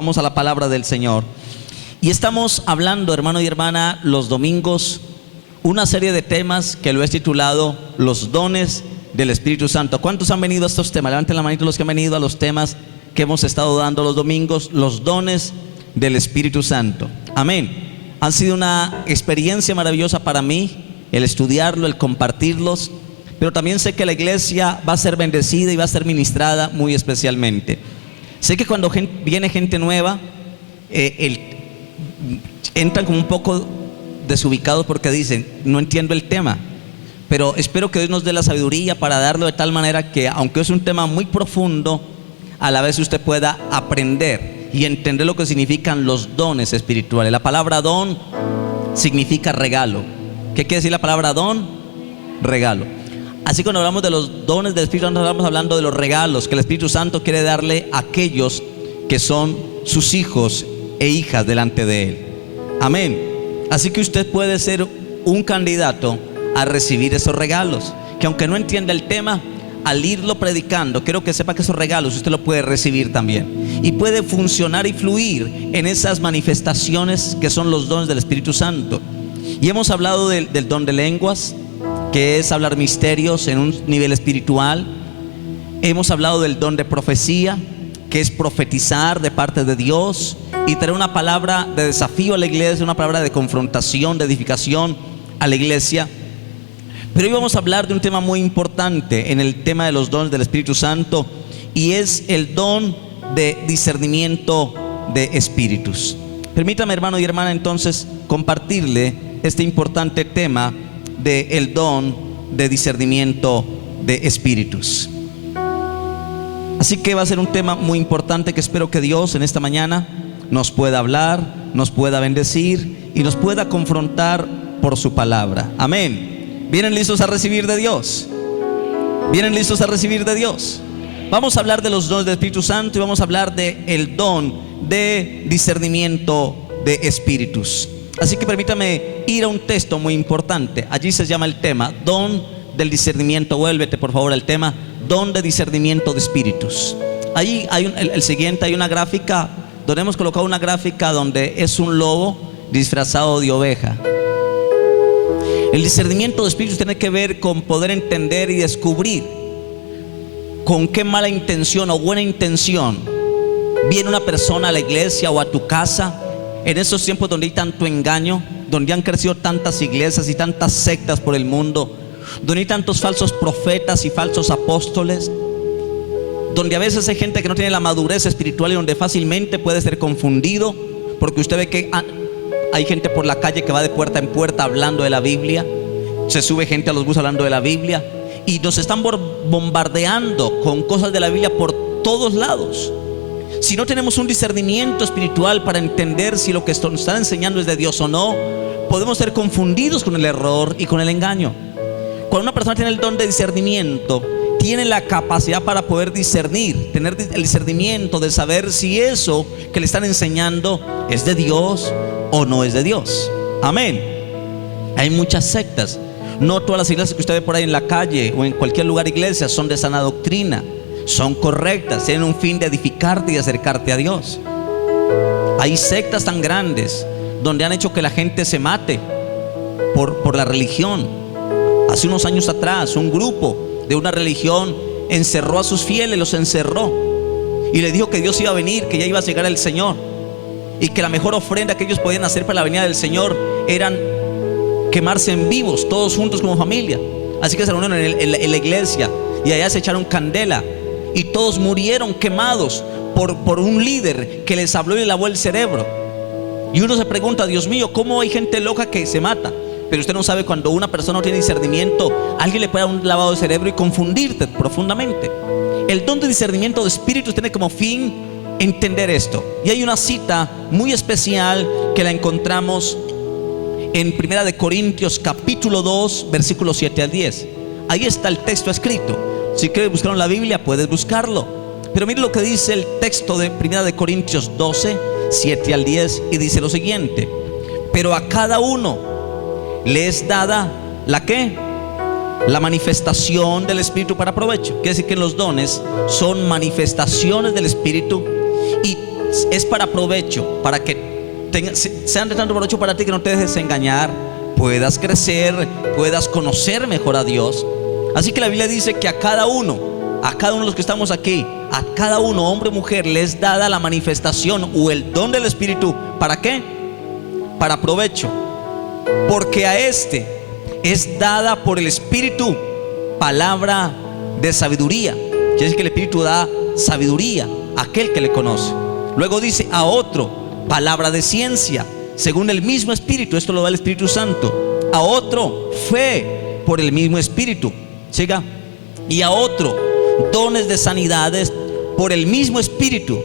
Vamos a la palabra del Señor. Y estamos hablando, hermano y hermana, los domingos, una serie de temas que lo he titulado Los dones del Espíritu Santo. ¿Cuántos han venido a estos temas? Levanten la manito los que han venido a los temas que hemos estado dando los domingos, los dones del Espíritu Santo. Amén. Han sido una experiencia maravillosa para mí el estudiarlo, el compartirlos, pero también sé que la iglesia va a ser bendecida y va a ser ministrada muy especialmente. Sé que cuando viene gente nueva, entran como un poco desubicados porque dicen, no entiendo el tema, pero espero que Dios nos dé la sabiduría para darlo de tal manera que, aunque es un tema muy profundo, a la vez usted pueda aprender y entender lo que significan los dones espirituales. La palabra don significa regalo. ¿Qué quiere decir la palabra don? Regalo. Así, cuando hablamos de los dones del Espíritu Santo, estamos hablando de los regalos que el Espíritu Santo quiere darle a aquellos que son sus hijos e hijas delante de Él. Amén. Así que usted puede ser un candidato a recibir esos regalos, que aunque no entienda el tema, al irlo predicando, quiero que sepa que esos regalos usted lo puede recibir también, y puede funcionar y fluir en esas manifestaciones que son los dones del Espíritu Santo. Y hemos hablado del don de lenguas, que es hablar misterios en un nivel espiritual. Hemos hablado del don de profecía, que es profetizar de parte de Dios y traer una palabra de desafío a la iglesia, una palabra de confrontación, de edificación a la iglesia. Pero hoy vamos a hablar de un tema muy importante en el tema de los dones del Espíritu Santo, y es el don de discernimiento de espíritus. Permítame, hermano y hermana, entonces compartirle este importante tema del don de discernimiento de espíritus. Así que va a ser un tema muy importante que espero que Dios en esta mañana nos pueda hablar, nos pueda bendecir y nos pueda confrontar por su palabra. Amén. ¿Vienen listos a recibir de Dios? ¿Vienen listos a recibir de Dios? Vamos a hablar de los dones del Espíritu Santo y vamos a hablar del don de discernimiento de espíritus. Así que permítame ir a un texto muy importante. Allí se llama el tema don del discernimiento. Vuélvete por favor al tema don de discernimiento de espíritus. Allí hay el siguiente, hay una gráfica donde hemos colocado una gráfica donde es un lobo disfrazado de oveja. El discernimiento de espíritus tiene que ver con poder entender y descubrir con qué mala intención o buena intención viene una persona a la iglesia o a tu casa. En esos tiempos donde hay tanto engaño, donde han crecido tantas iglesias y tantas sectas por el mundo, donde hay tantos falsos profetas y falsos apóstoles, donde a veces hay gente que no tiene la madurez espiritual y donde fácilmente puede ser confundido, porque usted ve que hay gente por la calle que va de puerta en puerta hablando de la Biblia, se sube gente a los buses hablando de la Biblia, y nos están bombardeando con cosas de la Biblia por todos lados. Si no tenemos un discernimiento espiritual para entender si lo que nos están enseñando es de Dios o no, podemos ser confundidos con el error y con el engaño. Cuando una persona tiene el don de discernimiento, tiene la capacidad para poder discernir, tener el discernimiento de saber si eso que le están enseñando es de Dios o no es de Dios. Amén. Hay muchas sectas. No todas las iglesias que usted ve por ahí en la calle o en cualquier lugar, iglesias, son de sana doctrina. Son correctas, tienen un fin de edificarte y acercarte a Dios. Hay sectas tan grandes donde han hecho que la gente se mate por la religión. Hace unos años atrás, un grupo de una religión encerró a sus fieles, los encerró y les dijo que Dios iba a venir, que ya iba a llegar el Señor, y que la mejor ofrenda que ellos podían hacer para la venida del Señor eran quemarse en vivos, todos juntos como familia. Así que se reunieron en la iglesia y allá se echaron candela, y todos murieron quemados por un líder que les habló y les lavó el cerebro. Y uno se pregunta, Dios mío, ¿cómo hay gente loca que se mata? Pero usted no sabe, cuando una persona no tiene discernimiento, alguien le puede dar un lavado de cerebro y confundirte profundamente. El don de discernimiento de espíritus tiene como fin entender esto. Y hay una cita muy especial que la encontramos en 1 de Corintios capítulo 2 versículos 7 al 10. Ahí está el texto escrito. Si quieres buscarlo en la Biblia, puedes buscarlo. Pero mire lo que dice el texto de 1 de Corintios 12, 7 al 10, y dice lo siguiente: pero a cada uno le es dada ¿la qué? La manifestación del Espíritu para provecho. Quiere decir que los dones son manifestaciones del Espíritu, y es para provecho, para que sean de tanto provecho para ti que no te dejes engañar, puedas crecer, puedas conocer mejor a Dios. Así que la Biblia dice que a cada uno de los que estamos aquí, a cada uno, hombre o mujer, les es dada la manifestación o el don del Espíritu. ¿Para qué? Para provecho. Porque a este es dada por el Espíritu palabra de sabiduría. Quiere decir que el Espíritu da sabiduría a aquel que le conoce. Luego dice a otro palabra de ciencia, según el mismo Espíritu. Esto lo da el Espíritu Santo. A otro fe por el mismo Espíritu. Siga. Y a otro dones de sanidades por el mismo Espíritu.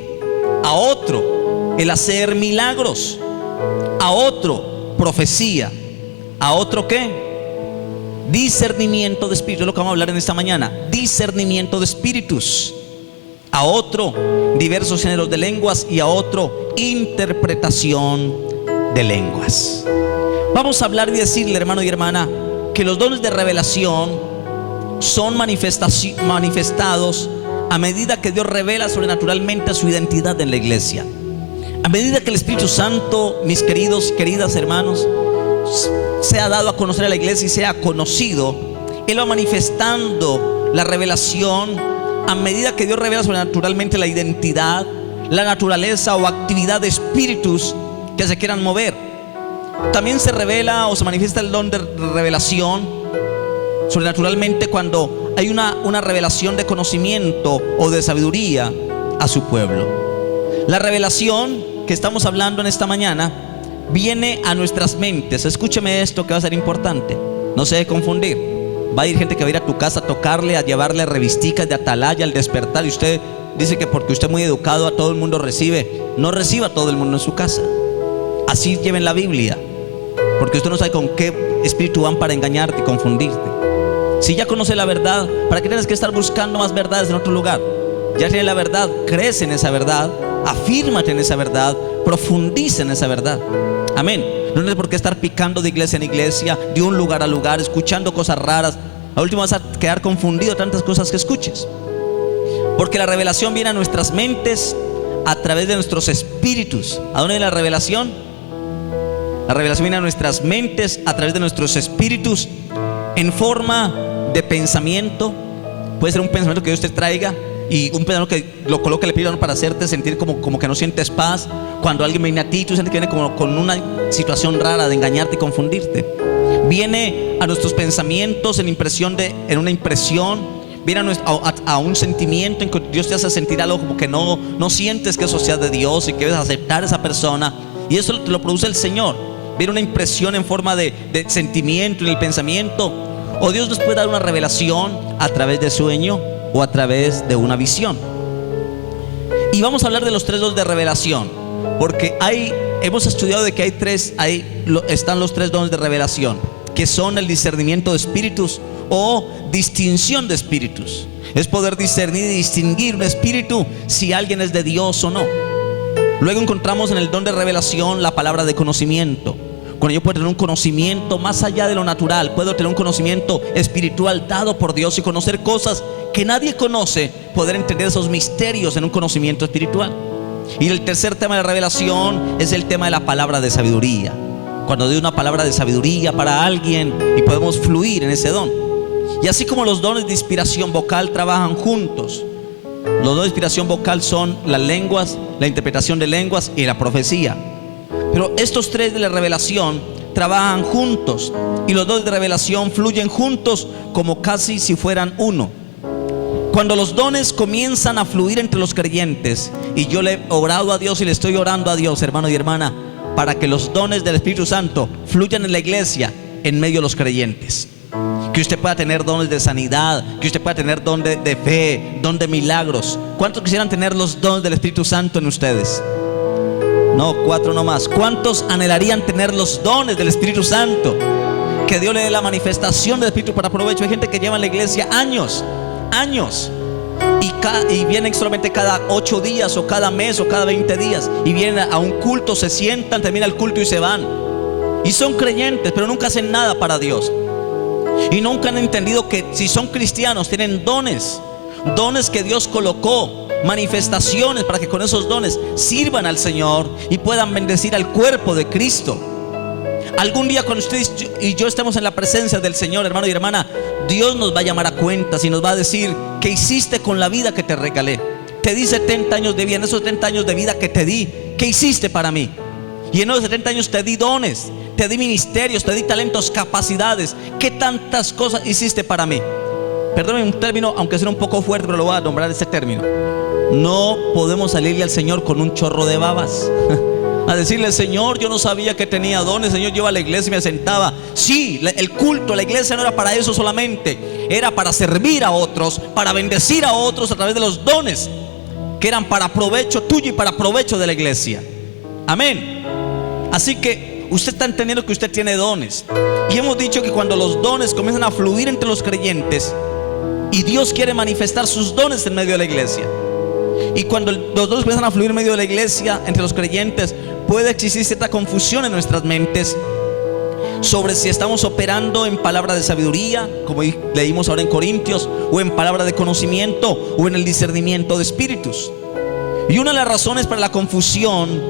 A otro el hacer milagros. A otro profecía. A otro ¿qué? Discernimiento de espíritus. Es lo que vamos a hablar en esta mañana. Discernimiento de espíritus. A otro diversos géneros de lenguas. Y a otro interpretación de lenguas. Vamos a hablar y decirle, hermano y hermana, que los dones de revelación son manifestados a medida que Dios revela sobrenaturalmente su identidad en la iglesia. A medida que el Espíritu Santo, mis queridos y queridas hermanos, se ha dado a conocer a la iglesia y sea conocido, Él va manifestando la revelación a medida que Dios revela sobrenaturalmente la identidad, la naturaleza o actividad de espíritus que se quieran mover. También se revela o se manifiesta el don de revelación sobrenaturalmente cuando hay una revelación de conocimiento o de sabiduría a su pueblo. La revelación que estamos hablando en esta mañana viene a nuestras mentes. Escúcheme esto que va a ser importante. No se debe confundir. Va a ir gente que va a ir a tu casa a tocarle, a llevarle revisticas de atalaya al despertar. Y usted dice que porque usted es muy educado a todo el mundo recibe. No reciba a todo el mundo en su casa. Así lleven la Biblia. Porque usted no sabe con qué espíritu van para engañarte y confundirte. Si ya conoce la verdad, ¿para qué tienes que estar buscando más verdades en otro lugar? Ya tienes la verdad, crece en esa verdad, afírmate en esa verdad, profundiza en esa verdad. Amén. No tienes por qué estar picando de iglesia en iglesia, de un lugar a lugar, escuchando cosas raras. Al último vas a quedar confundido de tantas cosas que escuches. Porque la revelación viene a nuestras mentes a través de nuestros espíritus. ¿A dónde viene la revelación? La revelación viene a nuestras mentes a través de nuestros espíritus en forma de pensamiento. Puede ser un pensamiento que Dios te traiga y un pensamiento que lo coloque el Espíritu para hacerte sentir como que no sientes paz. Cuando alguien viene a ti, tú sientes que viene como con una situación rara de engañarte y confundirte. Viene a nuestros pensamientos en una impresión. Viene a un sentimiento en que Dios te hace sentir algo como que no sientes que eso sea de Dios y que debes aceptar a esa persona. Y eso te lo produce el Señor. Viene una impresión en forma de sentimiento en el pensamiento. O Dios nos puede dar una revelación a través de sueño o a través de una visión. Y vamos a hablar de los tres dones de revelación, porque hemos estudiado de que están los tres dones de revelación, que son el discernimiento de espíritus o distinción de espíritus. Es poder discernir y distinguir un espíritu si alguien es de Dios o no. Luego encontramos en el don de revelación la palabra de conocimiento. Cuando yo puedo tener un conocimiento más allá de lo natural, puedo tener un conocimiento espiritual dado por Dios y conocer cosas que nadie conoce, poder entender esos misterios en un conocimiento espiritual. Y el tercer tema de revelación es el tema de la palabra de sabiduría. Cuando doy una palabra de sabiduría para alguien y podemos fluir en ese don. Y así como los dones de inspiración vocal trabajan juntos. Los dones de inspiración vocal son las lenguas, la interpretación de lenguas y la profecía. Pero estos tres de la revelación trabajan juntos y los dones de revelación fluyen juntos como casi si fueran uno. Cuando los dones comienzan a fluir entre los creyentes, y yo le he orado a Dios y le estoy orando a Dios, hermano y hermana, para que los dones del Espíritu Santo fluyan en la iglesia en medio de los creyentes. Que usted pueda tener dones de sanidad, que usted pueda tener don de fe, don de milagros. ¿Cuántos quisieran tener los dones del Espíritu Santo en ustedes? No, 4 no más. ¿Cuántos anhelarían tener los dones del Espíritu Santo? Que Dios le dé la manifestación del Espíritu para provecho. Hay gente que lleva en la iglesia años y vienen solamente cada 8 días o cada mes o cada 20 días y vienen a un culto, se sientan, termina el culto y se van. Y son creyentes, pero nunca hacen nada para Dios. Y nunca han entendido que si son cristianos tienen dones. dones que Dios colocó, manifestaciones para que con esos dones sirvan al Señor y puedan bendecir al cuerpo de Cristo. Algún día cuando usted y yo estemos en la presencia del Señor, hermano y hermana, Dios nos va a llamar a cuentas y nos va a decir: ¿qué hiciste con la vida que te regalé? Te di 70 años de vida. En esos 70 años de vida que te di, ¿qué hiciste para mí? Y en esos 70 años te di dones, te di ministerios, te di talentos, capacidades. ¿Qué tantas cosas hiciste para mí? Perdónenme un término, aunque sea un poco fuerte, pero lo voy a nombrar este término. No podemos salirle al Señor con un chorro de babas a decirle: Señor, yo no sabía que tenía dones. Señor, yo iba a la iglesia y me sentaba. Sí, el culto, la iglesia no era para eso solamente. Era para servir a otros, para bendecir a otros a través de los dones que eran para provecho tuyo y para provecho de la iglesia. Amén. Así que usted está entendiendo que usted tiene dones. Y hemos dicho que cuando los dones comienzan a fluir entre los creyentes y Dios quiere manifestar sus dones en medio de la iglesia, y cuando los dones comienzan a fluir en medio de la iglesia, entre los creyentes, puede existir cierta confusión en nuestras mentes sobre si estamos operando en palabra de sabiduría, como leímos ahora en Corintios, o en palabra de conocimiento, o en el discernimiento de espíritus. Y una de las razones para la confusión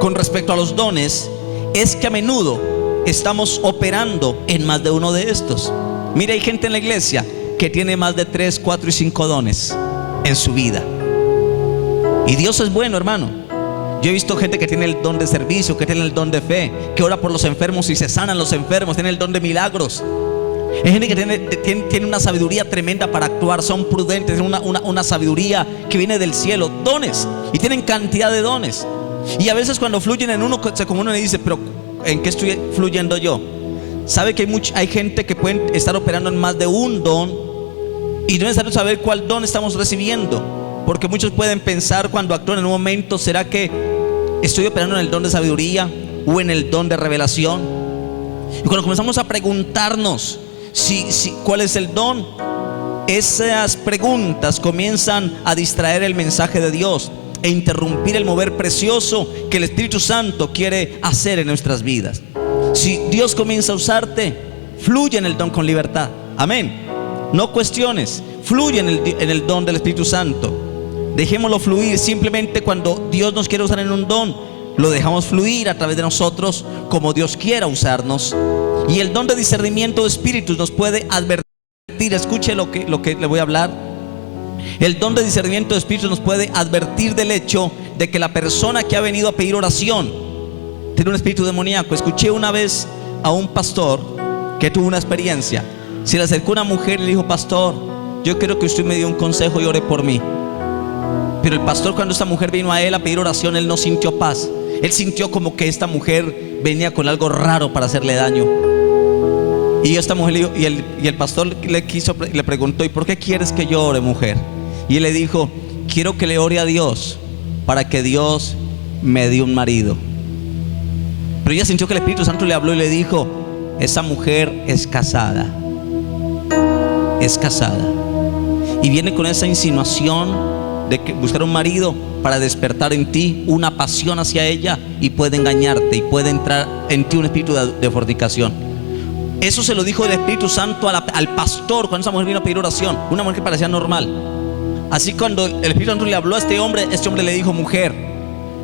con respecto a los dones es que a menudo estamos operando en más de uno de estos. Mira, hay gente en la iglesia que tiene más de 3, 4 y 5 dones en su vida. Y Dios es bueno, hermano. Yo he visto gente que tiene el don de servicio, que tiene el don de fe, que ora por los enfermos y se sanan los enfermos, tiene el don de milagros. Hay gente que tiene una sabiduría tremenda para actuar, son prudentes, tienen una sabiduría que viene del cielo, dones, y tienen cantidad de dones. Y a veces cuando fluyen en uno, como uno le dice: pero ¿en qué estoy fluyendo yo? Sabe que hay gente que puede estar operando en más de un don y no es necesario saber cuál don estamos recibiendo, porque muchos pueden pensar cuando actúan en un momento: ¿será que estoy operando en el don de sabiduría o en el don de revelación? Y cuando comenzamos a preguntarnos cuál es el don, esas preguntas comienzan a distraer el mensaje de Dios e interrumpir el mover precioso que el Espíritu Santo quiere hacer en nuestras vidas. Si Dios comienza a usarte, fluye en el don con libertad. Amén. No cuestiones, fluye en el don del Espíritu Santo. Dejémoslo fluir. Simplemente cuando Dios nos quiere usar en un don, lo dejamos fluir a través de nosotros como Dios quiera usarnos. Y el don de discernimiento de espíritus nos puede advertir. Escuche lo que le voy a hablar. El don de discernimiento de espíritus nos puede advertir del hecho de que la persona que ha venido a pedir oración tiene un espíritu demoníaco. Escuché una vez a un pastor que tuvo una experiencia. Se le acercó una mujer y le dijo: pastor, yo quiero que usted me dé un consejo y ore por mí. Pero el pastor, cuando esta mujer vino a él a pedir oración, él no sintió paz. Él sintió como que esta mujer venía con algo raro para hacerle daño. Y esta mujer le dijo, y el pastor le preguntó: ¿y por qué quieres que yo ore, mujer? Y él le dijo: quiero que le ore a Dios para que Dios me dé un marido. Pero ella sintió que el Espíritu Santo le habló y le dijo: esa mujer es casada. Es casada. Y viene con esa insinuación de que buscar un marido para despertar en ti una pasión hacia ella, y puede engañarte y puede entrar en ti un espíritu de fornicación. Eso se lo dijo el Espíritu Santo al pastor cuando esa mujer vino a pedir oración. Una mujer que parecía normal. Así cuando el Espíritu Santo le habló a este hombre le dijo: mujer,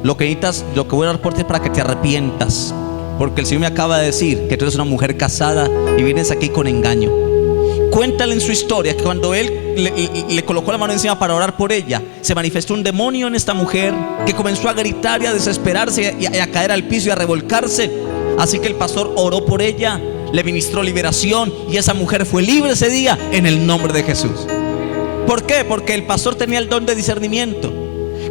lo que necesitas, lo que voy a dar por ti es para que te arrepientas, porque el Señor me acaba de decir que tú eres una mujer casada y vienes aquí con engaño. Cuéntale en su historia que cuando él le colocó la mano encima para orar por ella, se manifestó un demonio en esta mujer que comenzó a gritar y a desesperarse y a caer al piso y a revolcarse. Así que el pastor oró por ella, le ministró liberación, y esa mujer fue libre ese día en el nombre de Jesús. ¿Por qué? Porque el pastor tenía el don de discernimiento.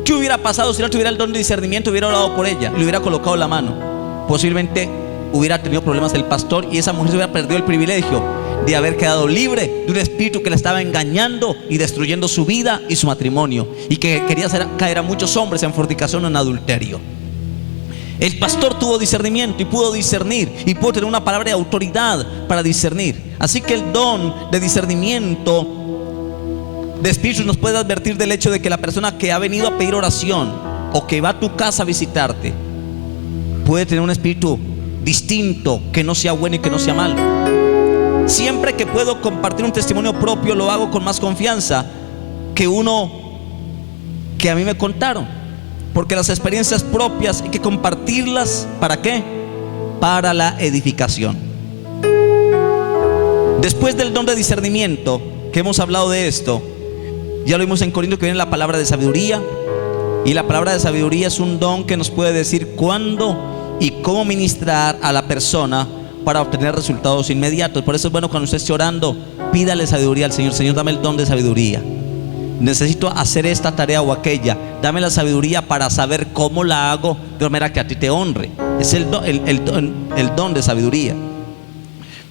¿Qué hubiera pasado si no tuviera el don de discernimiento? Hubiera orado por ella, le hubiera colocado la mano. Posiblemente hubiera tenido problemas el pastor, y esa mujer se hubiera perdido el privilegio de haber quedado libre de un espíritu que la estaba engañando y destruyendo su vida y su matrimonio, y que quería hacer caer a muchos hombres en fornicación o en adulterio. El pastor tuvo discernimiento y pudo discernir, y pudo tener una palabra de autoridad para discernir. Así que el don de discernimiento de espíritus nos puede advertir del hecho de que la persona que ha venido a pedir oración o que va a tu casa a visitarte puede tener un espíritu distinto, que no sea bueno y que no sea malo. Siempre que puedo compartir un testimonio propio, lo hago con más confianza, que a mí me contaron, porque las experiencias propias hay que compartirlas. ¿Para qué? Para la edificación. Después del don de discernimiento, que hemos hablado de esto, ya lo vimos en Corintios, que viene la palabra de sabiduría. Y la palabra de sabiduría es un don que nos puede decir cuándo y cómo ministrar a la persona para obtener resultados inmediatos. Por eso es bueno, cuando usted esté orando, pídale sabiduría al Señor. Señor, dame el don de sabiduría. Necesito hacer esta tarea o aquella. Dame la sabiduría para saber cómo la hago de manera que a ti te honre. Es el don de sabiduría.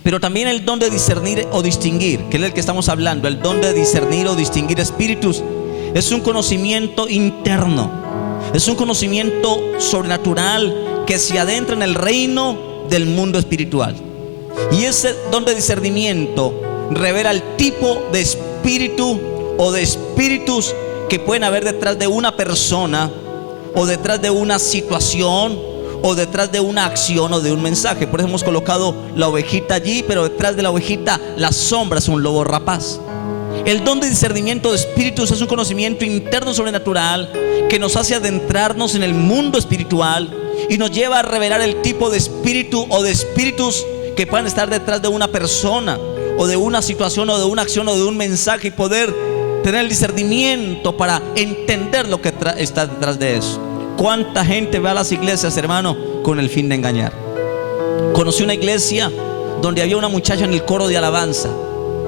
Pero también el don de discernir o distinguir, que es el que estamos hablando. El don de discernir o distinguir espíritus es un conocimiento interno, es un conocimiento sobrenatural que se adentra en el reino del mundo espiritual. Y ese don de discernimiento revela el tipo de espíritu o de espíritus que pueden haber detrás de una persona, o detrás de una situación, o detrás de una acción o de un mensaje. Por eso hemos colocado la ovejita allí, pero detrás de la ovejita la sombra es un lobo rapaz. El don de discernimiento de espíritus es un conocimiento interno sobrenatural que nos hace adentrarnos en el mundo espiritual y nos lleva a revelar el tipo de espíritu o de espíritus que puedan estar detrás de una persona, o de una situación, o de una acción, o de un mensaje, y poder tener el discernimiento para entender lo que está detrás de eso. ¿Cuánta gente va a las iglesias, hermano, con el fin de engañar? Conocí una iglesia donde había una muchacha en el coro de alabanza,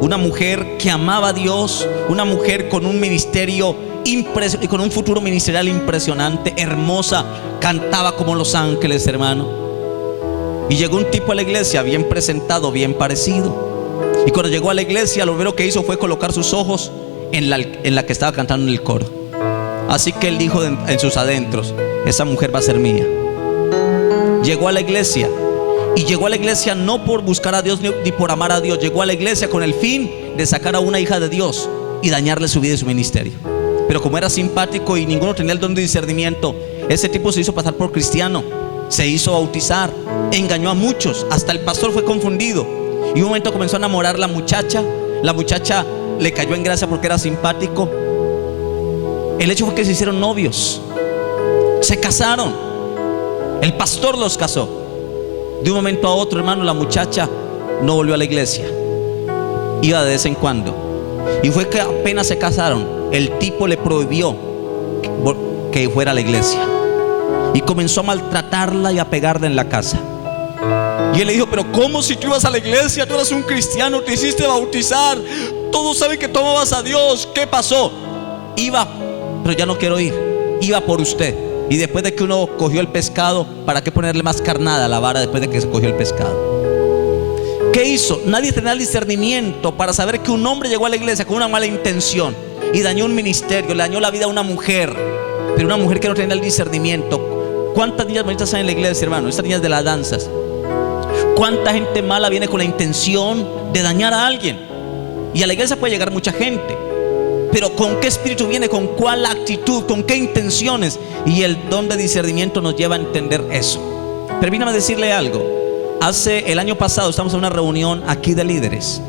una mujer que amaba a Dios, una mujer con un ministerio y con un futuro ministerial impresionante, hermosa, cantaba como los ángeles, hermano. Y llegó un tipo a la iglesia bien presentado, bien parecido, y cuando llegó a la iglesia, lo primero que hizo fue colocar sus ojos en la que estaba cantando en el coro. Así que él dijo en sus adentros: esa mujer va a ser mía. Llegó a la iglesia, y llegó a la iglesia no por buscar a Dios ni por amar a Dios. Llegó a la iglesia con el fin de sacar a una hija de Dios y dañarle su vida y su ministerio. Pero como era simpático y ninguno tenía el don de discernimiento, ese tipo se hizo pasar por cristiano, se hizo bautizar, engañó a muchos, hasta el pastor fue confundido. Y un momento comenzó a enamorar la muchacha le cayó en gracia porque era simpático. El hecho fue que se hicieron novios, se casaron, el pastor los casó. De un momento a otro, hermano, la muchacha no volvió a la iglesia, iba de vez en cuando. Y fue que apenas se casaron, el tipo le prohibió que fuera a la iglesia, y comenzó a maltratarla y a pegarla en la casa. Y él le dijo: pero ¿cómo, si tú ibas a la iglesia, tú eras un cristiano, te hiciste bautizar, todos saben que tú amabas a Dios, ¿qué pasó? Iba, pero ya no quiero ir, iba por usted. Y después de que uno cogió el pescado, ¿para qué ponerle más carnada a la vara después de que se cogió el pescado? ¿Qué hizo? Nadie tenía el discernimiento para saber que un hombre llegó a la iglesia con una mala intención y dañó un ministerio, le dañó la vida a una mujer, pero una mujer que no tenía el discernimiento. ¿Cuántas niñas bonitas hay en la iglesia, hermano? Estas niñas de las danzas. ¿Cuánta gente mala viene con la intención de dañar a alguien? Y a la iglesia puede llegar mucha gente, pero ¿con qué espíritu viene? ¿Con cuál actitud? ¿Con qué intenciones? Y el don de discernimiento nos lleva a entender eso. Permítame decirle algo. El año pasado estamos en una reunión aquí de líderes.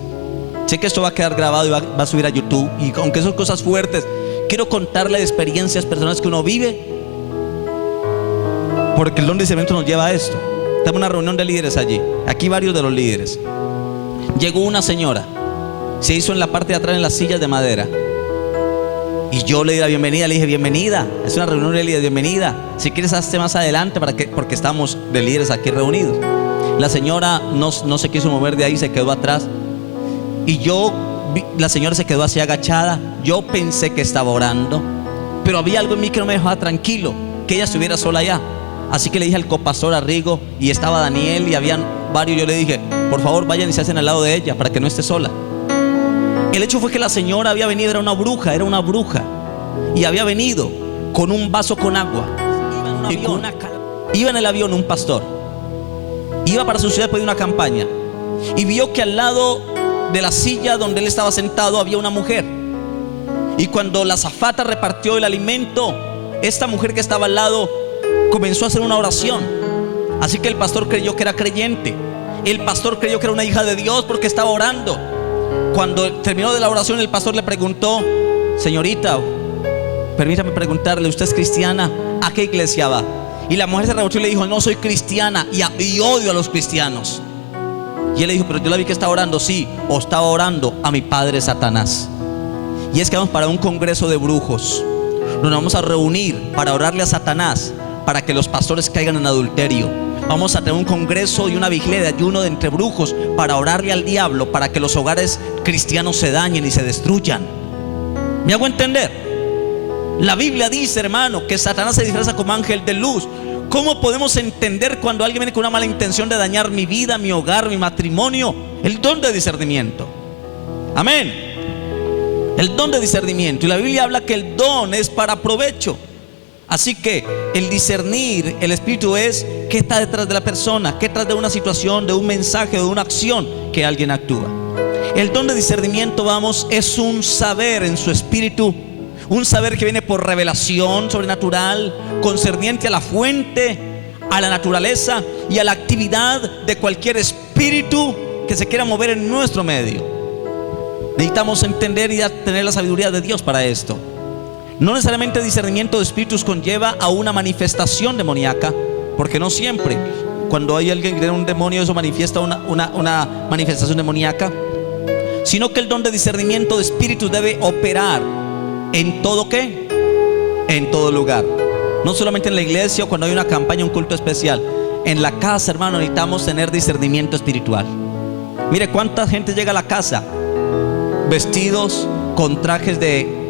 Sé que esto va a quedar grabado y va a subir a YouTube, y aunque son cosas fuertes, quiero contarle experiencias personales que uno vive, porque el don de discernimiento nos lleva a esto. Estamos en una reunión de líderes allí, aquí varios de los líderes. Llegó una señora, se hizo en la parte de atrás en las sillas de madera, y yo le di la bienvenida. Le dije: bienvenida, es una reunión de líderes, bienvenida. Si quieres, hazte más adelante porque estamos de líderes aquí reunidos. La señora no se quiso mover de ahí, se quedó atrás. Y la señora se quedó así agachada. Yo pensé que estaba orando, pero había algo en mí que no me dejaba tranquilo, que ella estuviera sola allá. Así que le dije al copastor, a Rigo, y estaba Daniel, y habían varios. Yo le dije: por favor, vayan y se hacen al lado de ella para que no esté sola. El hecho fue que la señora había venido, era una bruja, y había venido con un vaso con agua. Iba en el avión un pastor, iba para su ciudad después de una campaña, y vio que al lado de la silla donde él estaba sentado había una mujer. Y cuando la azafata repartió el alimento, esta mujer que estaba al lado comenzó a hacer una oración. Así que el pastor creyó que era creyente, el pastor creyó que era una hija de Dios porque estaba orando. Cuando terminó de la oración, el pastor le preguntó: señorita, permítame preguntarle, ¿usted es cristiana? ¿A qué iglesia va? Y la mujer se revolvió y le dijo, no soy cristiana y odio a los cristianos. Y él le dijo, pero yo la vi que estaba orando. Sí, o estaba orando a mi padre Satanás. Y es que vamos para un congreso de brujos. Nos vamos a reunir para orarle a Satanás, para que los pastores caigan en adulterio. Vamos a tener un congreso y una vigilia de ayuno de entre brujos para orarle al diablo, para que los hogares cristianos se dañen y se destruyan. ¿Me hago entender? La Biblia dice, hermano, que Satanás se disfraza como ángel de luz. ¿Cómo podemos entender cuando alguien viene con una mala intención de dañar mi vida, mi hogar, mi matrimonio? El don de discernimiento. Amén. El don de discernimiento. Y la Biblia habla que el don es para provecho. Así que el discernir el espíritu es qué está detrás de la persona, qué detrás de una situación, de un mensaje, de una acción que alguien actúa. El don de discernimiento, vamos, es un saber en su espíritu, un saber que viene por revelación sobrenatural, concerniente a la fuente, a la naturaleza y a la actividad de cualquier espíritu que se quiera mover en nuestro medio. Necesitamos entender y tener la sabiduría de Dios para esto. No necesariamente discernimiento de espíritus conlleva a una manifestación demoníaca, porque no siempre cuando hay alguien que tiene un demonio eso manifiesta una manifestación demoníaca, sino que el don de discernimiento de espíritus debe operar en todo ¿qué? En todo lugar. No solamente en la iglesia o cuando hay una campaña, un culto especial. En la casa, hermano, necesitamos tener discernimiento espiritual. Mire cuánta gente llega a la casa vestidos con trajes de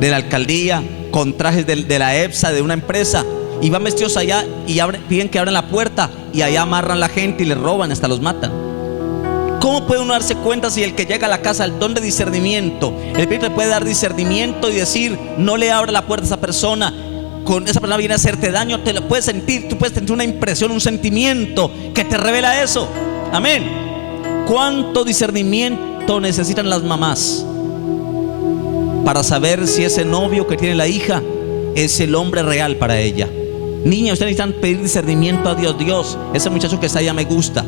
la alcaldía, con trajes de la EPSA, de una empresa, y van vestidos allá y piden que abran la puerta y allá amarran a la gente y les roban, hasta los matan. ¿Cómo puede uno darse cuenta si el que llega a la casa, el don de discernimiento, el Espíritu le puede dar discernimiento y decir, no le abra la puerta a esa persona, con esa persona viene a hacerte daño? Te lo puedes sentir, tú puedes tener una impresión, un sentimiento que te revela eso. Amén. ¿Cuánto discernimiento necesitan las mamás para saber si ese novio que tiene la hija es el hombre real para ella? Niña, ustedes necesitan pedir discernimiento a Dios. Dios, ese muchacho que está allá me gusta,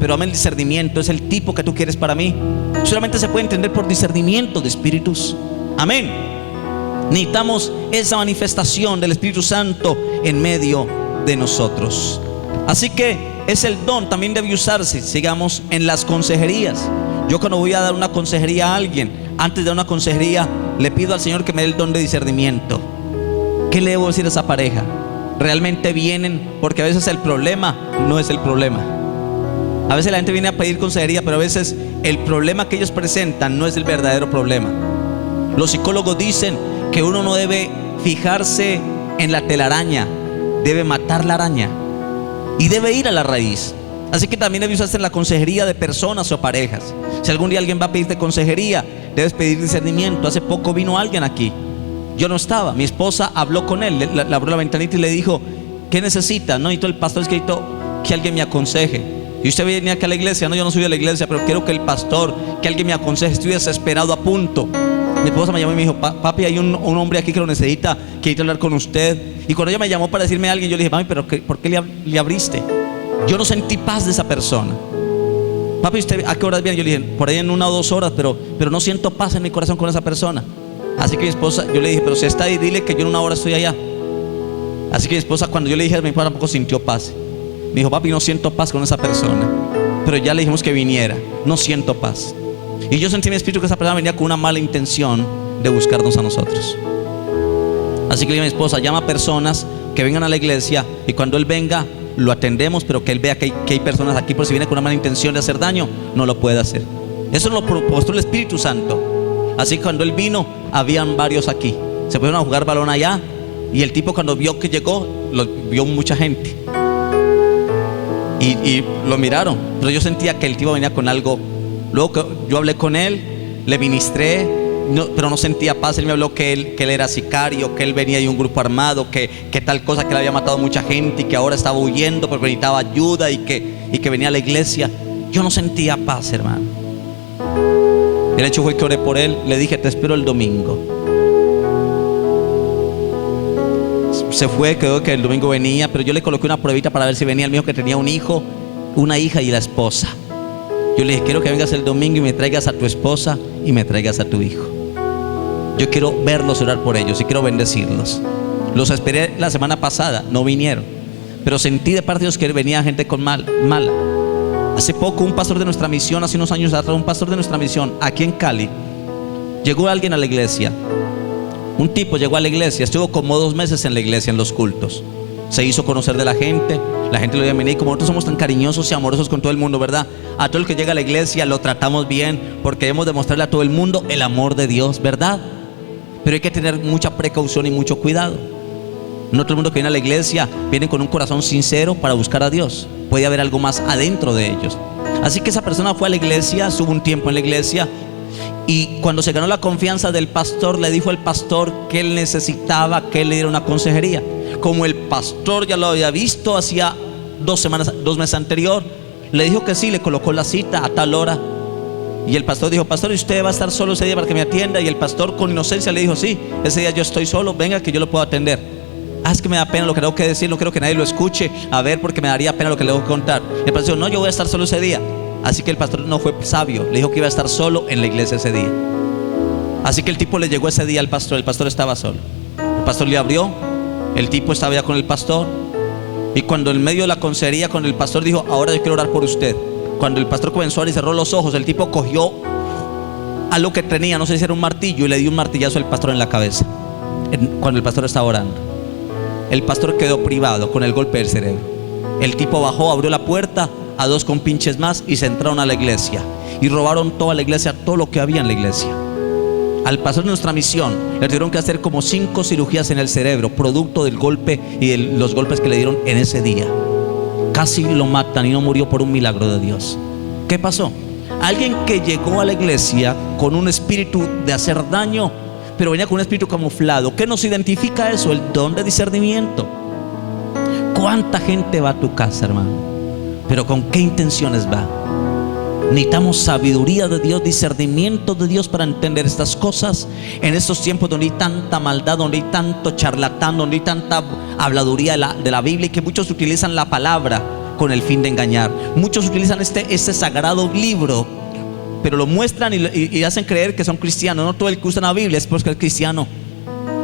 pero dame el discernimiento, es el tipo que tú quieres para mí. Solamente se puede entender por discernimiento de espíritus. Amén. Necesitamos esa manifestación del Espíritu Santo en medio de nosotros. Así que es el don, también debe usarse, sigamos, en las consejerías. Yo cuando voy a dar una consejería a alguien, antes de dar una consejería, le pido al Señor que me dé el don de discernimiento. ¿Qué le debo decir a esa pareja? ¿Realmente vienen? Porque a veces el problema no es el problema. A veces la gente viene a pedir consejería, pero a veces el problema que ellos presentan no es el verdadero problema. Los psicólogos dicen que uno no debe fijarse en la telaraña, debe matar la araña y debe ir a la raíz. Así que también debe usarse en la consejería de personas o parejas. Si algún día alguien va a pedirte consejería, debes pedir discernimiento. Hace poco vino alguien aquí, yo no estaba, mi esposa habló con él, le abrió la ventanita y le dijo, ¿qué necesita? No, necesito el pastor, es que necesito que alguien me aconseje. Y usted venía aquí a la iglesia. No, yo no soy de la iglesia, pero quiero que el pastor, que alguien me aconseje. Estoy desesperado, a punto. Mi esposa me llamó y me dijo, papi, hay un hombre aquí que lo necesita, que quiere hablar con usted. Y cuando ella me llamó para decirme a alguien, yo le dije, mami, pero ¿por qué le abriste? Yo no sentí paz de esa persona. Papi, ¿usted a qué horas viene? Yo le dije, por ahí en 1 o 2 horas, pero no siento paz en mi corazón con esa persona. Así que mi esposa, yo le dije, pero si está ahí, dile que yo en 1 hora estoy allá. Así que mi esposa, cuando yo le dije, mi esposa tampoco sintió paz. Me dijo, papi, no siento paz con esa persona. Pero ya le dijimos que viniera, no siento paz. Y yo sentí en mi espíritu que esa persona venía con una mala intención de buscarnos a nosotros. Así que le dije a mi esposa, llama a personas que vengan a la iglesia, y cuando él venga lo atendemos, pero que él vea que hay personas aquí, por si viene con una mala intención de hacer daño, no lo puede hacer. Eso lo propuso el Espíritu Santo. Así que cuando él vino, habían varios aquí. Se pusieron a jugar balón allá, y el tipo cuando vio que llegó, lo vio mucha gente y lo miraron, pero yo sentía que el tipo venía con algo. Luego que yo hablé con él, le ministré, pero no sentía paz. Él me habló que él era sicario, que él venía de un grupo armado, que tal cosa, que le había matado mucha gente y que ahora estaba huyendo porque necesitaba ayuda y que venía a la iglesia. Yo no sentía paz, hermano. El hecho fue que oré por él, le dije, te espero el domingo. Se fue, quedó que el domingo venía, pero yo le coloqué una pruebita para ver si venía. Él me dijo que tenía un hijo, una hija y la esposa. Yo le dije, quiero que vengas el domingo y me traigas a tu esposa y me traigas a tu hijo. Yo quiero verlos, orar por ellos y quiero bendecirlos. Los esperé la semana pasada, no vinieron, pero sentí de parte de Dios que venía gente con mala. Hace poco un pastor de nuestra misión, hace unos años atrás, un pastor de nuestra misión aquí en Cali, llegó alguien a la iglesia. Un tipo llegó a la iglesia, estuvo como 2 meses en la iglesia, en los cultos. Se hizo conocer de la gente lo iba a venir. Como nosotros somos tan cariñosos y amorosos con todo el mundo, ¿verdad? A todo el que llega a la iglesia lo tratamos bien, porque debemos demostrarle a todo el mundo el amor de Dios, ¿verdad? Pero hay que tener mucha precaución y mucho cuidado. No todo el mundo que viene a la iglesia viene con un corazón sincero para buscar a Dios. Puede haber algo más adentro de ellos. Así que esa persona fue a la iglesia, estuvo un tiempo en la iglesia, y cuando se ganó la confianza del pastor, le dijo al pastor que él necesitaba que él le diera una consejería. Como el pastor ya lo había visto hacía 2 meses anterior, le dijo que sí, le colocó la cita a tal hora. Y el pastor dijo: pastor, ¿y usted va a estar solo ese día para que me atienda? Y el pastor con inocencia le dijo: sí, ese día yo estoy solo, venga que yo lo puedo atender. Es que me da pena lo que tengo que decir, no quiero que nadie lo escuche, a ver, porque me daría pena lo que le voy a contar. Y el pastor dijo: no, yo voy a estar solo ese día. Así que el pastor no fue sabio, le dijo que iba a estar solo en la iglesia ese día. Así que el tipo le llegó ese día al pastor, el pastor estaba solo. El pastor le abrió, el tipo estaba ya con el pastor. Y cuando en medio de la consejería con el pastor dijo: ahora yo quiero orar por usted. Cuando el pastor comenzó a orar y cerró los ojos, el tipo cogió algo que tenía, no sé si era un martillo, y le dio un martillazo al pastor en la cabeza. Cuando el pastor estaba orando, el pastor quedó privado con el golpe del cerebro. El tipo bajó, abrió la puerta a 2 compinches más y se entraron a la iglesia y robaron toda la iglesia, todo lo que había en la iglesia. Al pastor de nuestra misión le tuvieron que hacer como 5 cirugías en el cerebro, producto del golpe y de los golpes que le dieron en ese día. Casi lo matan y no murió por un milagro de Dios. ¿Qué pasó? Alguien que llegó a la iglesia con un espíritu de hacer daño, pero venía con un espíritu camuflado. ¿Qué nos identifica eso? El don de discernimiento. ¿Cuánta gente va a tu casa, hermano? Pero ¿con qué intenciones va? Necesitamos sabiduría de Dios, discernimiento de Dios para entender estas cosas. En estos tiempos donde hay tanta maldad, donde hay tanto charlatán, donde hay tanta habladuría de la Biblia, y que muchos utilizan la palabra con el fin de engañar. Muchos utilizan este sagrado libro, pero lo muestran y hacen creer que son cristianos. No todo el que usa la Biblia es porque es cristiano.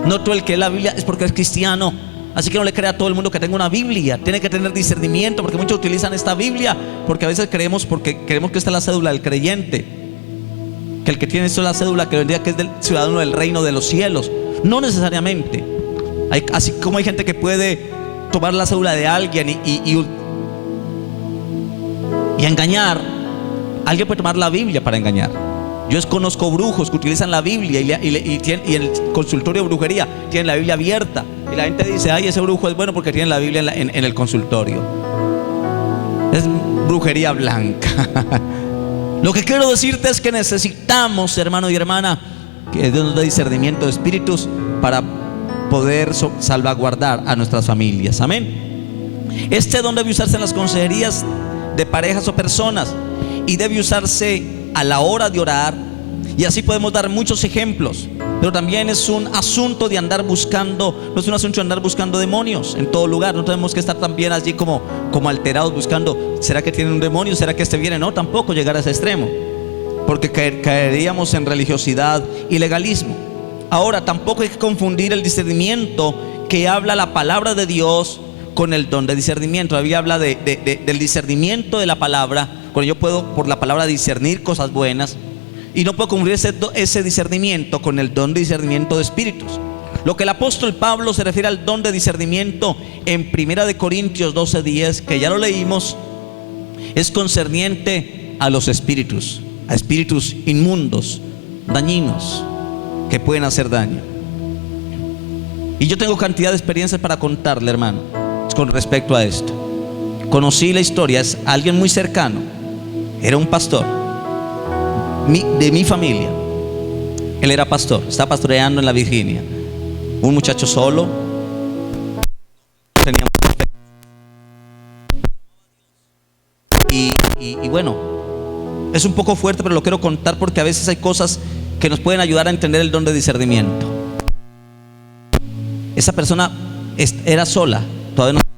No todo el que lee la Biblia es porque es cristiano. Así que no le crea a todo el mundo que tenga una Biblia. Tiene que tener discernimiento, porque muchos utilizan esta Biblia porque a veces creemos que esta es la cédula del creyente, que el que tiene esto es la cédula que vendría que es del ciudadano del reino de los cielos. No necesariamente. Así como hay gente que puede tomar la cédula de alguien y engañar, alguien puede tomar la Biblia para engañar. Yo conozco brujos que utilizan la Biblia y en el consultorio de brujería tienen la Biblia abierta, y la gente dice: ay, ese brujo es bueno porque tiene la Biblia en el consultorio. Es brujería blanca. Lo que quiero decirte es que necesitamos, hermano y hermana, que Dios nos dé discernimiento de espíritus para poder salvaguardar a nuestras familias. Amén. Este don debe usarse en las consejerías de parejas o personas, y debe usarse a la hora de orar. Y así podemos dar muchos ejemplos. Pero también es un asunto de andar buscando, no es un asunto de andar buscando demonios en todo lugar. No tenemos que estar también allí como alterados buscando: ¿será que tiene un demonio? ¿Será que este viene? No, tampoco llegar a ese extremo, porque caeríamos en religiosidad y legalismo. Ahora, tampoco hay que confundir el discernimiento que habla la palabra de Dios con el don de discernimiento. La Biblia habla del discernimiento de la palabra, cuando yo puedo por la palabra discernir cosas buenas, y no puedo confundir ese discernimiento con el don de discernimiento de espíritus. Lo que el apóstol Pablo se refiere al don de discernimiento en 1 Corintios 12:10, que ya lo leímos, es concerniente a los espíritus, a espíritus inmundos, dañinos, que pueden hacer daño. Y yo tengo cantidad de experiencias para contarle, hermano, con respecto a esto. Conocí la historia, es alguien muy cercano, era un pastor de mi familia. Él era pastor, estaba pastoreando en la Virginia. Un muchacho solo, tenía y bueno, es un poco fuerte, pero lo quiero contar porque a veces hay cosas que nos pueden ayudar a entender el don de discernimiento. Esa persona era sola, todavía no.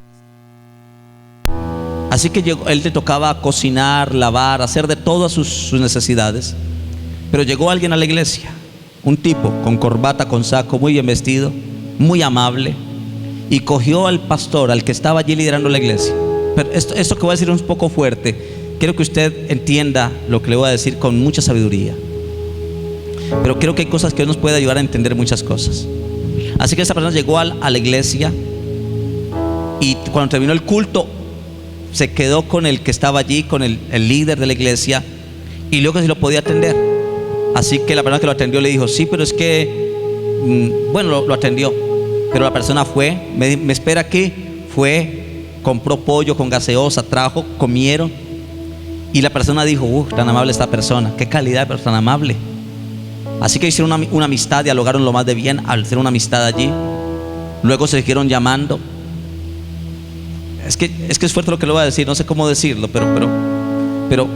Así que él le tocaba cocinar, lavar, hacer de todas sus necesidades. Pero llegó alguien a la iglesia un tipo con corbata, con saco, muy bien vestido, muy amable, y cogió al pastor, al que estaba allí liderando la iglesia. Pero esto que voy a decir es un poco fuerte. Quiero que usted entienda lo que le voy a decir con mucha sabiduría, pero creo que hay cosas que nos puede ayudar a entender muchas cosas. Así que esa persona llegó a la iglesia, y cuando terminó el culto se quedó con el que estaba allí, con el líder de la iglesia, y luego si lo podía atender. Así que la persona que lo atendió le dijo: sí, pero es que bueno, lo atendió, pero la persona fue, me espera aquí. Fue, compró pollo con gaseosa, trajo, comieron, y la persona dijo: tan amable esta persona, qué calidad, pero tan amable. Así que hicieron una amistad, dialogaron lo más de bien al hacer una amistad allí. Luego se siguieron llamando. Es que es fuerte lo que le voy a decir, no sé cómo decirlo, pero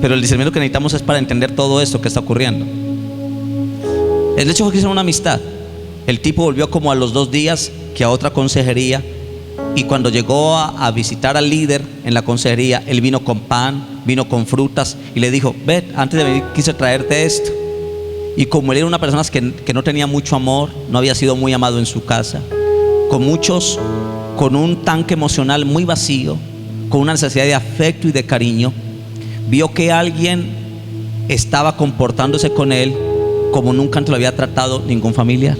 el discernimiento que necesitamos es para entender todo esto que está ocurriendo. El hecho fue que hicieron una amistad. El tipo volvió como a los 2 días que a otra consejería, y cuando llegó a visitar al líder en la consejería, él vino con pan, vino con frutas, y le dijo: ve, antes de venir quise traerte esto. Y como él era una persona que no tenía mucho amor, no había sido muy amado en su casa, con un tanque emocional muy vacío, con una necesidad de afecto y de cariño, vio que alguien estaba comportándose con él como nunca antes lo había tratado ningún familiar.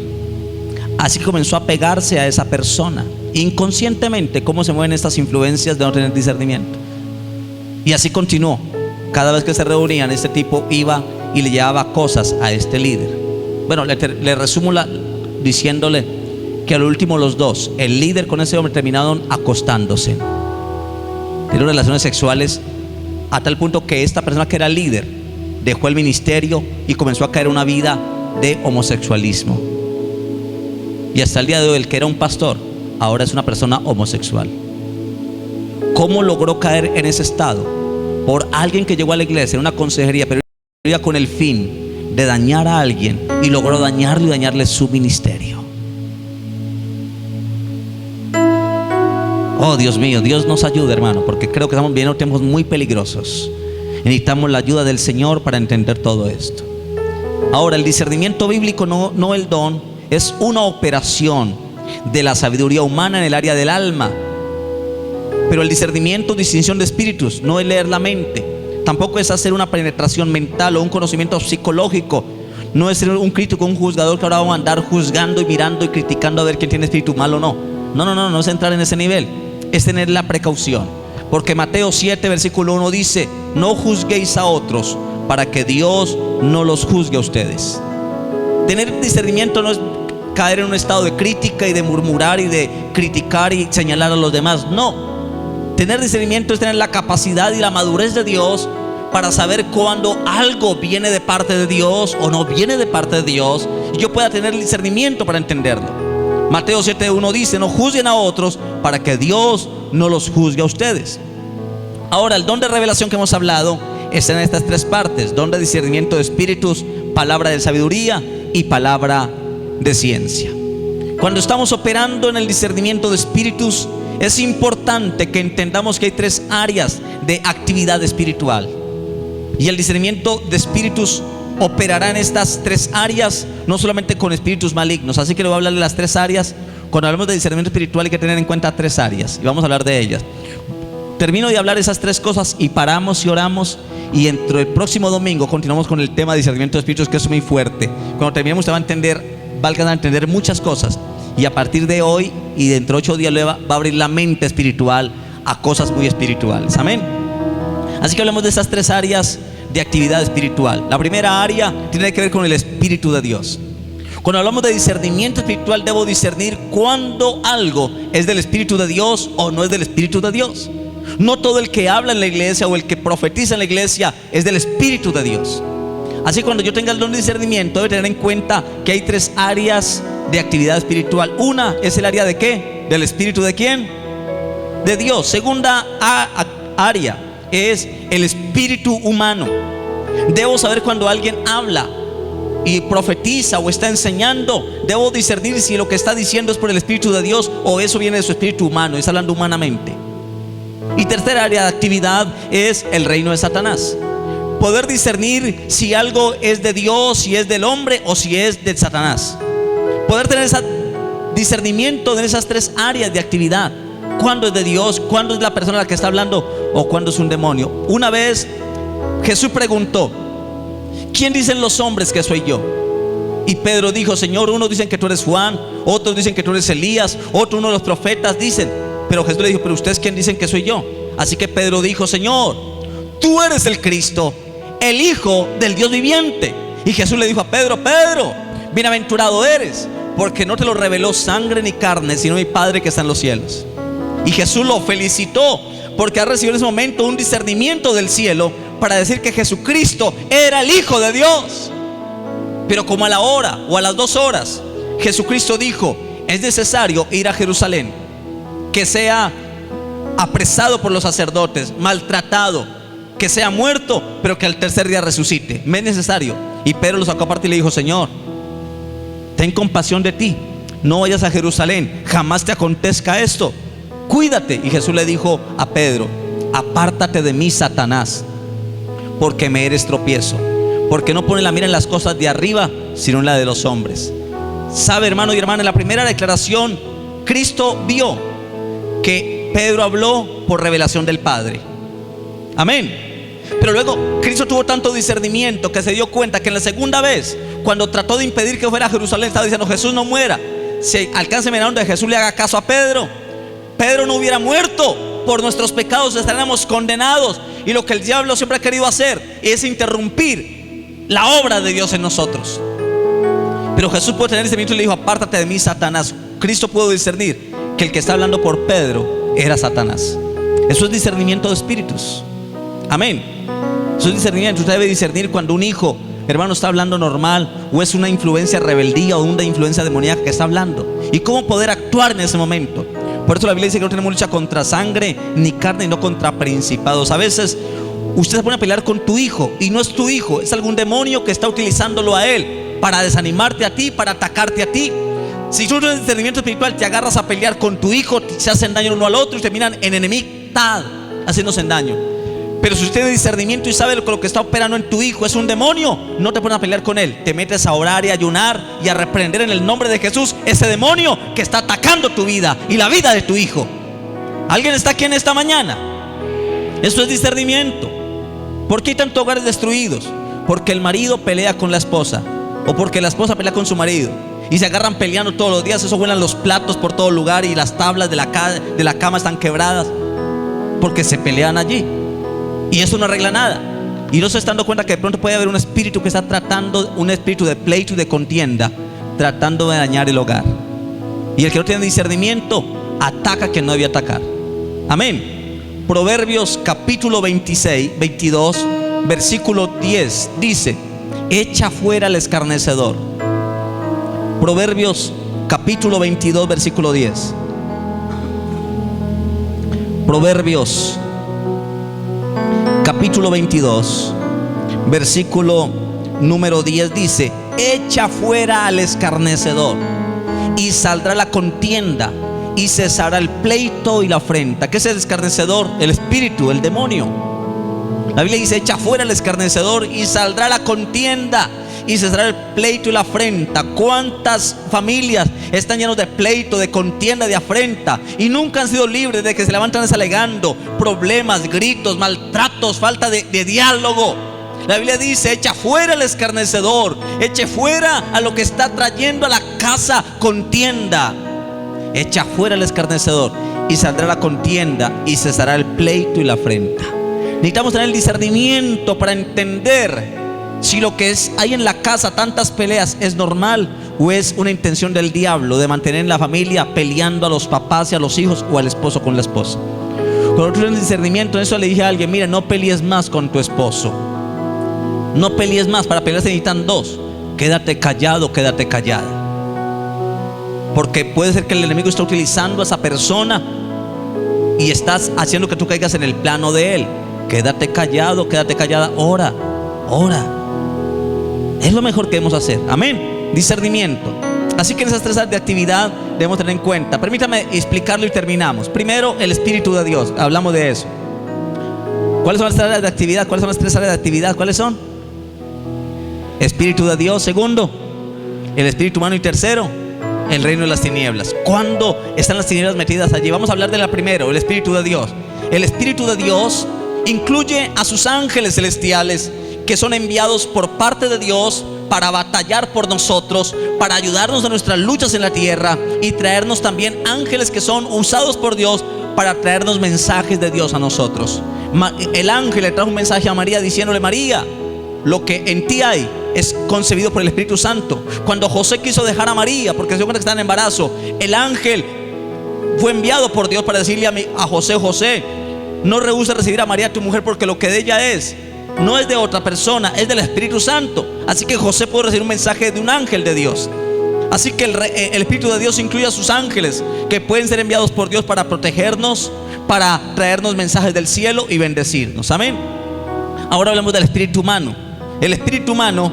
Así que comenzó a pegarse a esa persona, inconscientemente. Cómo se mueven estas influencias de no tener discernimiento. Y así continuó. Cada vez que se reunían, este tipo iba y le llevaba cosas a este líder. Bueno, le resumo diciéndole que al último los dos, el líder con ese hombre, terminaron acostándose. Tuvieron relaciones sexuales a tal punto que esta persona que era líder dejó el ministerio y comenzó a caer en una vida de homosexualismo. Y hasta el día de hoy, el que era un pastor ahora es una persona homosexual. ¿Cómo logró caer en ese estado? Por alguien que llegó a la iglesia en una consejería, pero iba con el fin de dañar a alguien, y logró dañarlo y dañarle su ministerio. Oh, Dios mío, Dios nos ayude, hermano, porque creo que estamos viviendo tiempos muy peligrosos. Necesitamos la ayuda del Señor para entender todo esto. Ahora, el discernimiento bíblico, no el don, es una operación de la sabiduría humana en el área del alma. Pero el discernimiento, distinción de espíritus, no es leer la mente, tampoco es hacer una penetración mental o un conocimiento psicológico. No es ser un crítico, un juzgador que ahora vamos a andar juzgando y mirando y criticando a ver quién tiene espíritu mal o no. No es entrar en ese nivel, es tener la precaución. Porque Mateo 7 versículo 1 dice: no juzguéis a otros para que Dios no los juzgue a ustedes. Tener discernimiento no es caer en un estado de crítica y de murmurar y de criticar y señalar a los demás. No. Tener discernimiento es tener la capacidad y la madurez de Dios para saber cuando algo viene de parte de Dios o no viene de parte de Dios, y yo pueda tener el discernimiento para entenderlo. Mateo 7:1 dice: no juzguen a otros para que Dios no los juzgue a ustedes. Ahora, el don de revelación que hemos hablado está en estas 3 partes: don de discernimiento de espíritus, palabra de sabiduría y palabra de ciencia. Cuando estamos operando en el discernimiento de espíritus, es importante que entendamos que hay 3 áreas de actividad espiritual, y el discernimiento de espíritus operará en estas 3 áreas, no solamente con espíritus malignos. Así que le voy a hablar de las 3 áreas. Cuando hablamos de discernimiento espiritual hay que tener en cuenta 3 áreas, y vamos a hablar de ellas. Termino de hablar de esas 3 cosas y paramos y oramos, y dentro del próximo domingo continuamos con el tema de discernimiento de espíritus, que es muy fuerte. Cuando terminemos usted va a alcanzar a entender muchas cosas, y a partir de hoy y dentro de 8 días le va a abrir la mente espiritual a cosas muy espirituales. Amén. Así que hablemos de esas 3 áreas de actividad espiritual. La primera área tiene que ver con el Espíritu de Dios. Cuando hablamos de discernimiento espiritual, debo discernir cuando algo es del Espíritu de Dios o no es del Espíritu de Dios. No todo el que habla en la iglesia o el que profetiza en la iglesia es del Espíritu de Dios. Así que cuando yo tenga el don de discernimiento, debo tener en cuenta que hay 3 áreas de actividad espiritual. Una es el área de ¿qué? Del Espíritu de ¿quién? De Dios. Segunda área es el espíritu humano. Debo saber cuando alguien habla y profetiza o está enseñando, debo discernir si lo que está diciendo es por el Espíritu de Dios o eso viene de su espíritu humano, está hablando humanamente. Y tercera área de actividad es el reino de Satanás. poder discernir si algo es de Dios, si es del hombre o si es de Satanás. Poder tener ese discernimiento de esas tres áreas de actividad. ¿Cuándo es de Dios? ¿Cuándo es la persona a la que está hablando? ¿O cuándo es un demonio? Una vez Jesús preguntó: ¿quién dicen los hombres que soy yo? Y Pedro dijo: Señor, unos dicen que tú eres Juan, otros dicen que tú eres Elías, otro uno de los profetas dicen. Pero Jesús le dijo: ¿pero ustedes quién dicen que soy yo? Así que Pedro dijo: Señor, tú eres el Cristo, el Hijo del Dios viviente. Y Jesús le dijo a Pedro: Pedro, bienaventurado eres, porque no te lo reveló sangre ni carne, sino mi Padre que está en los cielos. Y Jesús lo felicitó porque ha recibido en ese momento un discernimiento del cielo para decir que Jesucristo era el Hijo de Dios. Pero como a la hora o a las 2 horas, Jesucristo dijo: es necesario ir a Jerusalén, que sea apresado por los sacerdotes, maltratado, que sea muerto, pero que al tercer día resucite. Me es necesario. Y Pedro lo sacó aparte y le dijo: Señor, ten compasión de ti, no vayas a Jerusalén, jamás te acontezca esto, cuídate. Y Jesús le dijo a Pedro: apártate de mí, Satanás, porque me eres tropiezo, porque no pones la mira en las cosas de arriba, sino en la de los hombres. Sabe, hermano y hermana, en la primera declaración Cristo vio que Pedro habló por revelación del Padre. Amén. Pero luego Cristo tuvo tanto discernimiento que se dio cuenta que en la segunda vez, cuando trató de impedir que fuera a Jerusalén, estaba diciendo: Jesús no muera. Si alcance a donde Jesús le haga caso a Pedro, Pedro no hubiera muerto. Por nuestros pecados estaríamos condenados. Y lo que el diablo siempre ha querido hacer es interrumpir la obra de Dios en nosotros. Pero Jesús pudo tener ese minuto y le dijo: apártate de mí, Satanás. Cristo pudo discernir que el que está hablando por Pedro era Satanás. Eso es discernimiento de espíritus. Amén. Eso es discernimiento. Usted debe discernir cuando un hijo, hermano, está hablando normal, o es una influencia rebeldía o una influencia demoníaca que está hablando, y cómo poder actuar en ese momento. Por eso la Biblia dice que no tenemos lucha contra sangre ni carne, y no contra principados. A veces usted se pone a pelear con tu hijo y no es tu hijo, es algún demonio que está utilizándolo a él para desanimarte a ti, para atacarte a ti. Si tú no tienes discernimiento espiritual, te agarras a pelear con tu hijo, se hacen daño uno al otro y terminan en enemistad, haciéndose daño. Pero si usted tiene discernimiento y sabe que lo que está operando en tu hijo es un demonio, no te pones a pelear con él, te metes a orar y a ayunar y a reprender en el nombre de Jesús ese demonio que está atacando tu vida y la vida de tu hijo. ¿Alguien está aquí en esta mañana? Eso es discernimiento. ¿Por qué hay tantos hogares destruidos? Porque el marido pelea con la esposa, o porque la esposa pelea con su marido, y se agarran peleando todos los días. Eso vuelan los platos por todo lugar y las tablas de la cama están quebradas porque se pelean allí. Y eso no arregla nada. Y no se están dando cuenta que de pronto puede haber un espíritu que está tratando, un espíritu de pleito y de contienda, tratando de dañar el hogar. Y el que no tiene discernimiento ataca a quien no debe atacar. Amén. Proverbios capítulo 22 versículo 10 dice: echa fuera al escarnecedor. Proverbios capítulo 22 versículo 10. Proverbios capítulo 22 versículo número 10 dice: echa fuera al escarnecedor y saldrá la contienda y cesará el pleito y la afrenta. ¿Qué es el escarnecedor? El espíritu, el demonio. La Biblia dice: echa fuera al escarnecedor y saldrá la contienda y cesará el pleito y la afrenta. ¿Cuántas familias están llenas de pleito, de contienda, de afrenta, y nunca han sido libres de que se levantan desalegando problemas, gritos, maltratos, falta de diálogo? La Biblia dice: echa fuera al escarnecedor, eche fuera a lo que está trayendo a la casa contienda. Echa fuera al escarnecedor y saldrá la contienda y cesará el pleito y la afrenta. Necesitamos tener el discernimiento para entender si lo que hay en la casa, tantas peleas, es normal o es una intención del diablo de mantener en la familia peleando a los papás y a los hijos, o al esposo con la esposa. Cuando tú tienes discernimiento en eso, le dije a alguien: mira, no pelees más con tu esposo, no pelees más. Para pelear se necesitan dos. Quédate callado, quédate callada, porque puede ser que el enemigo esté utilizando a esa persona y estás haciendo que tú caigas en el plano de él. Quédate callado, quédate callada. Ora, ora. Es lo mejor que debemos hacer. Amén. Discernimiento. Así que en esas tres áreas de actividad debemos tener en cuenta. Permítame explicarlo y terminamos. Primero, el Espíritu de Dios. Hablamos de eso. ¿Cuáles son las áreas de actividad? ¿Cuáles son las 3 áreas de actividad? ¿Cuáles son? Espíritu de Dios, segundo, el espíritu humano, y tercero, el reino de las tinieblas. ¿Cuándo están las tinieblas metidas allí? Vamos a hablar de la primero, el espíritu de Dios. El espíritu de Dios incluye a sus ángeles celestiales, que son enviados por parte de Dios para batallar por nosotros, para ayudarnos en nuestras luchas en la tierra, y traernos también ángeles que son usados por Dios para traernos mensajes de Dios a nosotros. El ángel le trajo un mensaje a María diciéndole: María, lo que en ti hay es concebido por el Espíritu Santo. Cuando José quiso dejar a María porque se dio cuenta que estaba en embarazo, el ángel fue enviado por Dios para decirle a José: José, no rehuses recibir a María tu mujer, porque lo que de ella es no es de otra persona, es del Espíritu Santo. Así que José puede recibir un mensaje de un ángel de Dios. Así que el Espíritu de Dios incluye a sus ángeles, que pueden ser enviados por Dios para protegernos, para traernos mensajes del cielo y bendecirnos. Amén. Ahora hablamos del espíritu humano. El espíritu humano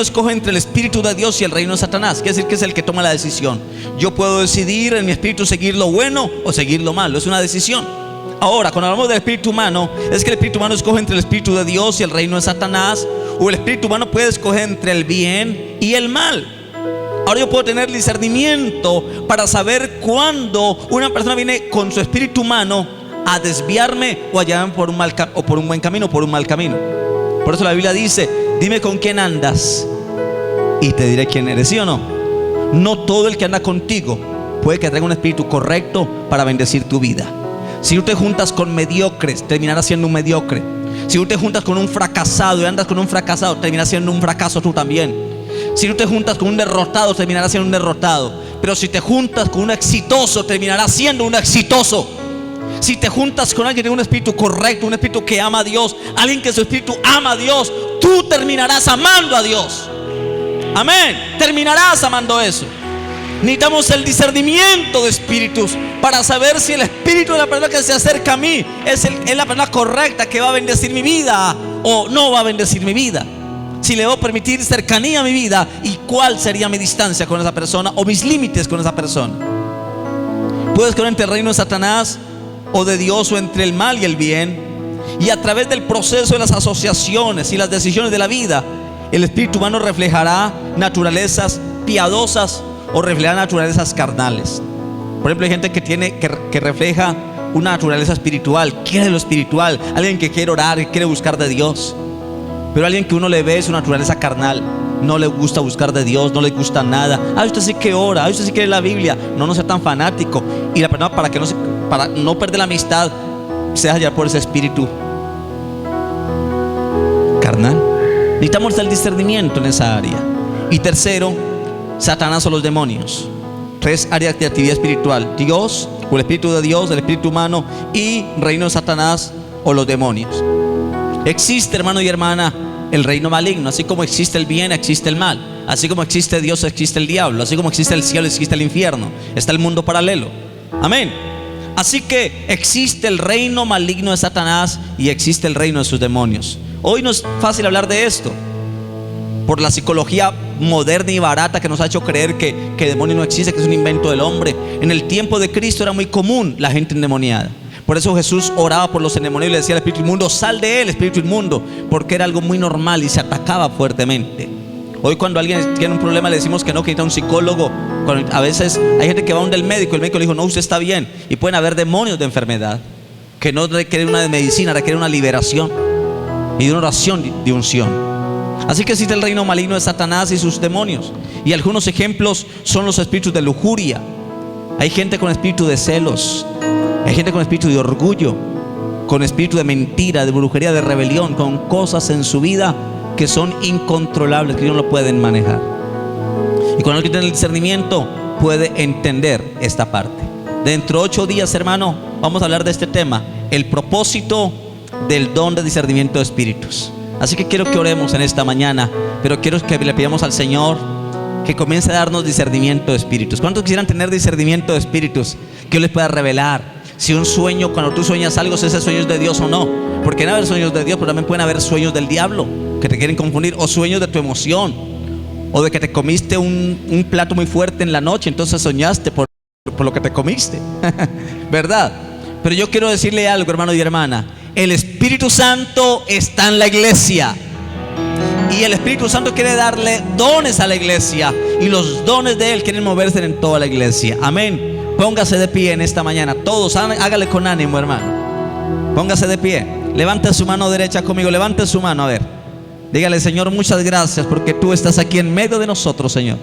escoge entre el espíritu de Dios y el reino de Satanás. Quiere decir que es el que toma la decisión. Yo puedo decidir en mi espíritu seguir lo bueno o seguir lo malo. Es una decisión. Ahora, cuando hablamos del espíritu humano, es que el espíritu humano escoge entre el espíritu de Dios y el reino de Satanás. O el espíritu humano puede escoger entre el bien y el mal. Ahora yo puedo tener discernimiento para saber cuándo una persona viene con su espíritu humano a desviarme o a llevarme por un buen camino o por un mal camino. Por eso la Biblia dice: dime con quién andas y te diré quién eres. ¿Sí o no? No todo el que anda contigo puede que traiga un espíritu correcto para bendecir tu vida. Si tú te juntas con mediocres, terminarás siendo un mediocre. Si tú te juntas con un fracasado y andas con un fracasado, terminarás siendo un fracaso tú también. Si tú te juntas con un derrotado, terminarás siendo un derrotado. Pero si te juntas con un exitoso, terminarás siendo un exitoso. Si te juntas con alguien que tiene un espíritu correcto, un espíritu que ama a Dios, alguien que su espíritu ama a Dios, tú terminarás amando a Dios. Amén. Terminarás amando eso. Necesitamos el discernimiento de espíritus para saber si el espíritu de la persona que se acerca a mí es la persona correcta, que va a bendecir mi vida o no va a bendecir mi vida. Si le voy a permitir cercanía a mi vida, y cuál sería mi distancia con esa persona o mis límites con esa persona. Puedes escoger entre el reino de Satanás o de Dios, o entre el mal y el bien. Y a través del proceso de las asociaciones y las decisiones de la vida, el espíritu humano reflejará naturalezas piadosas o reflejará naturalezas carnales. Por ejemplo, hay gente que refleja una naturaleza espiritual, quiere lo espiritual, alguien que quiere orar, que quiere buscar de Dios. Pero alguien que uno le ve su naturaleza carnal, no le gusta buscar de Dios, no le gusta nada. Usted sí que ora, usted sí que lee la Biblia. No sea tan fanático. Y la persona, para no perder la amistad, se deja llevar por ese espíritu carnal. Necesitamos el discernimiento en esa área. Y tercero, Satanás o los demonios. 3 áreas de actividad espiritual: Dios o el espíritu de Dios, el espíritu humano, y reino de Satanás o los demonios. Existe, hermano y hermana, el reino maligno. Así como existe el bien, existe el mal. Así como existe Dios, existe el diablo. Así como existe el cielo, existe el infierno. Está el mundo paralelo. Amén. Así que existe el reino maligno de Satanás y existe el reino de sus demonios. Hoy no es fácil hablar de esto por la psicología moderna y barata que nos ha hecho creer que el demonio no existe, que es un invento del hombre. En el tiempo de Cristo era muy común la gente endemoniada. Por eso Jesús oraba por los endemoniados y le decía al espíritu inmundo: sal de él, espíritu inmundo, porque era algo muy normal y se atacaba fuertemente. Hoy, cuando alguien tiene un problema, le decimos que no, que necesita un psicólogo. A veces hay gente que va donde el médico le dijo: no, usted está bien. Y pueden haber demonios de enfermedad que no requieren una medicina, requieren una liberación y de una oración de unción. Así que existe el reino maligno de Satanás y sus demonios. Y algunos ejemplos son los espíritus de lujuria. Hay gente con espíritu de celos. Hay gente con espíritu de orgullo, con espíritu de mentira, de brujería, de rebelión, con cosas en su vida que son incontrolables, que ellos no lo pueden manejar. Y cuando alguien tiene el discernimiento, puede entender esta parte. Dentro de 8 días, hermano, vamos a hablar de este tema: el propósito del don de discernimiento de espíritus. Así que quiero que oremos en esta mañana, pero quiero que le pidamos al Señor que comience a darnos discernimiento de espíritus. ¿Cuántos quisieran tener discernimiento de espíritus? Que Dios les pueda revelar si un sueño, cuando tú sueñas algo, si ese sueño es de Dios o no. Porque pueden haber sueños de Dios, pero también pueden haber sueños del diablo que te quieren confundir, o sueños de tu emoción, o de que te comiste un plato muy fuerte en la noche, entonces soñaste por lo que te comiste. ¿Verdad? Pero yo quiero decirle algo, hermano y hermana. El Espíritu Santo está en la iglesia. Y el Espíritu Santo quiere darle dones a la iglesia. Y los dones de Él quieren moverse en toda la iglesia. Amén. Póngase de pie en esta mañana. Todos, hágale con ánimo, hermano. Póngase de pie. Levante su mano derecha conmigo. Levante su mano, a ver. Dígale: Señor, muchas gracias porque tú estás aquí en medio de nosotros, Señor.